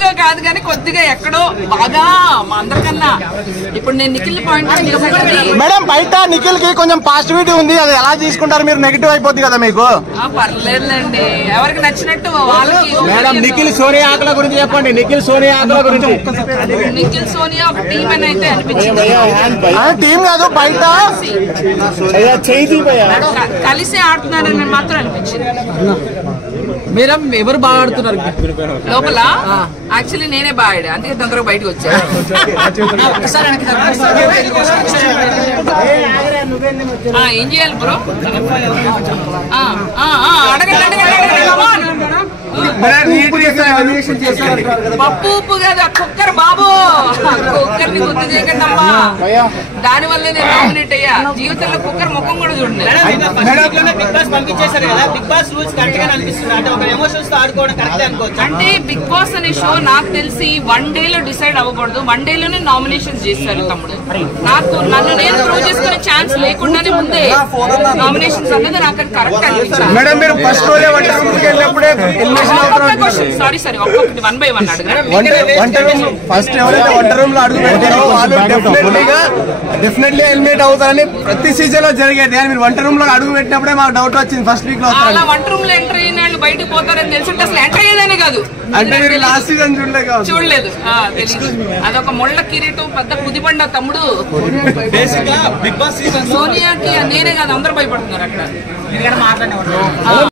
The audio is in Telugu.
ఫుల్ గా కాదు కానీ కొద్దిగా ఎక్కడో బాగా మా అందరికన్నా ఇప్పుడు నేను నిఖిల్ పాయింట్ మేడం బయట నిఖిల్ కి కొంచెం పాజిటివిటీ ఉంది, అది ఎలా తీసుకుంటారు మీరు? నెగిటివ్ అయిపోద్ది కదా మీకు. పర్లేదులేండి, ఎవరికి నచ్చినట్టు వాళ్ళకి. మేడం నిఖిల్ సోనియా ఆకుల గురించి చెప్పండి. నిఖిల్ సోనియా ఆకుల గురించి. నిఖిల్ సోనియా ఒక టీం అని అయితే అనిపించింది. టీం కాదు, బయట కలిసి ఆడుతున్నారని మాత్రం అనిపించింది. మేడం ఎవరు బాగా ఆడుతున్నారు లోపల? యాక్చువల్లీ నేనే బాగా ఆడా, అందుకే తొందరగా బయటకు వచ్చా. ఏం చేయాలి బ్రో? అడగండి. పప్పు ఉప్పు కదా కుక్కర్ బాబు, కుక్కర్ ని గుర్తు చేయకండి అమ్మా. దాని వల్లే నేను నామినేట్ అయ్యా. జీవితంలో కుక్కర్ ముఖం కూడా చూడండి. అంటే బిగ్ బాస్ అనే షో నాకు తెలిసి 1 day లో డిసైడ్ అవ్వకూడదు, 1 day లోనే నామినేషన్ చేస్తారు తమ్ముడు. నన్ను నేను ప్రూవ్ చేసుకునే ఛాన్స్ లేకుండానే ముందే నామినేషన్స్ అన్నది నాకు కరెక్ట్ అనిపించాలి. సారీ ఒక్కొక్కటి 1 by 1 అడగండి. ఫస్ట్ ఎవరైతే వంట రూమ్ లో అడుగు పెడతారో వాళ్ళు డెఫినెట్లీ ఎలిమినేట్ అవుతారని ప్రతి సీజన్ లో జరిగేది. కానీ మీరు వంట రూమ్ లో అడుగు పెట్టినప్పుడే మాకు డౌట్ వచ్చింది ఫస్ట్ వీక్ లో. అలా వంట రూమ్ లో ఎంటర్ అయిన వాళ్ళు బయటకు పోతారని తెలుసుంటే అసలు ఎంటర్ అయ్యేదేనే కాదు. అంటే మీరు లాస్ట్ సీజన్ చూడలేదు, అదొక ముళ్ళ కిరీటం పెద్ద కుదిబండ తమ్ముడు. సోనియాకి నేనే కాదు అందరూ భయపడుతున్నారు అక్కడ.